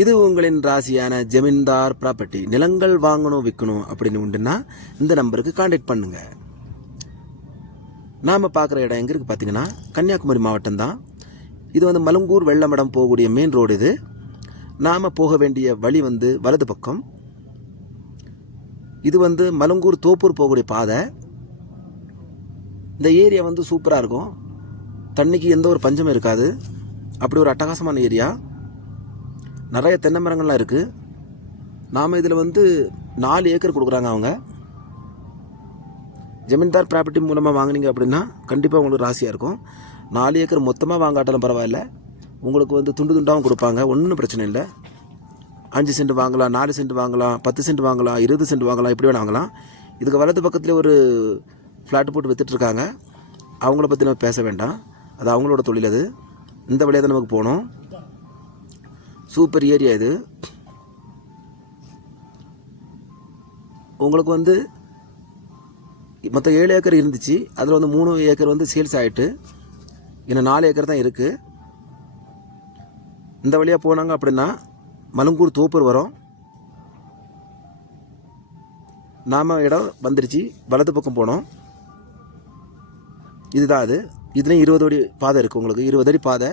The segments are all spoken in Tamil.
இது உங்களின் ராசியான ஜமீன்தார் ப்ராப்பர்ட்டி. நிலங்கள் வாங்கணும் விற்கணும் அப்படின்னு உண்டுன்னா இந்த நம்பருக்கு கான்டாக்ட் பண்ணுங்க. நாம் பார்க்குற இடம் எங்கே இருக்குது பார்த்தீங்கன்னா கன்னியாகுமரி மாவட்டம் தான். இது வந்து மலங்கூர் வெள்ளமடம் போகக்கூடிய மெயின் ரோடு. இது நாம் போக வேண்டிய வழி வந்து வலது பக்கம். இது வந்து மலங்கூர் தோப்பூர் போகக்கூடிய பாதை. இந்த ஏரியா வந்து சூப்பராக இருக்கும். தண்ணிக்கு எந்த ஒரு பஞ்சமும் இருக்காது. அப்படி ஒரு அட்டகாசமான ஏரியா. நிறைய தென்னை மரங்கள்லாம் இருக்குது. நாம் இதில் வந்து 4 ஏக்கர் கொடுக்குறாங்க அவங்க. ஜமீன்தார் ப்ராப்பர்ட்டி மூலமாக வாங்கினீங்க அப்படின்னா கண்டிப்பாக உங்களுக்கு ராசியாக இருக்கும். 4 ஏக்கர் மொத்தமாக வாங்காட்டாலும் பரவாயில்ல, உங்களுக்கு வந்து துண்டு துண்டாகவும் கொடுப்பாங்க. ஒன்றும் பிரச்சனை இல்லை. 5 சென்ட் வாங்கலாம், 4 சென்ட் வாங்கலாம், 10 சென்ட் வாங்கலாம், 20 சென்ட் வாங்கலாம், இப்படி வேணும் வாங்கலாம். இதுக்கு வலது பக்கத்தில் ஒரு ஃப்ளாட் போட்டு விற்றுட்ருக்காங்க. அவங்கள பற்றி நம்ம பேச வேண்டாம், அது அவங்களோட தொழில். அது இந்த வழியாக தான் நமக்கு போகணும். சூப்பர் ஏரியா இது. உங்களுக்கு வந்து மொத்தம் 7 ஏக்கர் இருந்துச்சு. அதில் வந்து 3 ஏக்கர் வந்து சேல்ஸ் ஆகிட்டு இன்னும் 4 ஏக்கர் தான் இருக்குது. இந்த வழியாக போனாங்க அப்படின்னா மலங்கூர் தோப்பூர் வரும். நாம் இடம் வந்துருச்சு. வலது பக்கம் போனோம். இதுதான் அது. இதுலேயும் 20 அடி பாதை இருக்குது. உங்களுக்கு 20 அடி பாதை.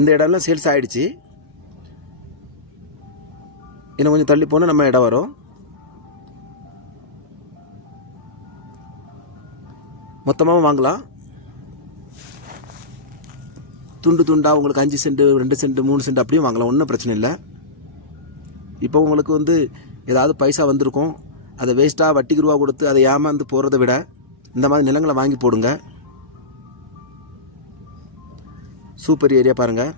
இந்த இடம்லாம் சேல்ஸ் ஆகிடுச்சு. இன்னும் கொஞ்சம் தள்ளி போனால் நம்ம இடம் வரும். மொத்தமாக வாங்கலாம். துண்டு துண்டாக உங்களுக்கு 5 சென்ட் 2 சென்ட் 3 சென்ட் அப்படியும் வாங்கலாம். ஒன்றும் பிரச்சனை இல்லை. இப்போ உங்களுக்கு வந்து ஏதாவது பைசா வந்திருக்கும், அதை வேஸ்ட்டாக வட்டிக்கு ரூபா கொடுத்து அதை ஏமாந்து போகிறத விட இந்த மாதிரி நிலங்களை வாங்கி போடுங்க. சூப்பர் ஏரியா பாருங்கள்.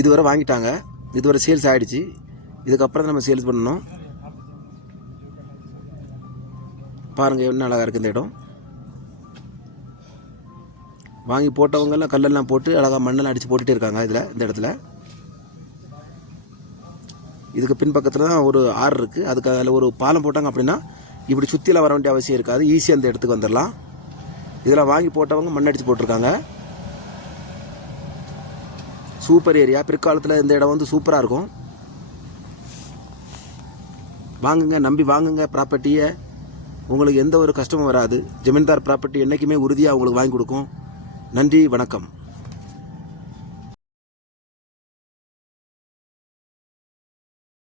இதுவரை வாங்கிட்டாங்க, இதுவரை சேல்ஸ் ஆகிடுச்சு. இதுக்கப்புறம் தான் நம்ம சேல்ஸ் பண்ணணும். பாருங்கள் என்ன அழகாக இருக்குது இந்த இடம். வாங்கி போட்டவங்கெல்லாம் கல்லெல்லாம் போட்டு அழகாக மண்ணெல்லாம் அடித்து போட்டுகிட்டே இருக்காங்க. இந்த இடத்துல இதுக்கு பின்பக்கத்தில் தான் ஒரு ஆறு இருக்குது. அதுக்கு அதில் ஒரு பாலம் போட்டாங்க அப்படின்னா இப்படி சுற்றிலாம் வர வேண்டிய அவசியம் இருக்காது. ஈஸியாக அந்த இடத்துக்கு வந்துடலாம். இதெல்லாம் வாங்கி போட்டவங்க மண் அடித்து போட்டிருக்காங்க. Super area. பிற்காலத்தில் இந்த இடம் வந்து சூப்பராக இருக்கும். வாங்குங்க, நம்பி வாங்குங்க ப்ராப்பர்ட்டியை. உங்களுக்கு எந்த ஒரு கஷ்டமும் வராது. ஜமீன்தார் ப்ராப்பர்ட்டி என்றைக்குமே உறுதியாக உங்களுக்கு வாங்கி கொடுக்கும். நன்றி, வணக்கம்.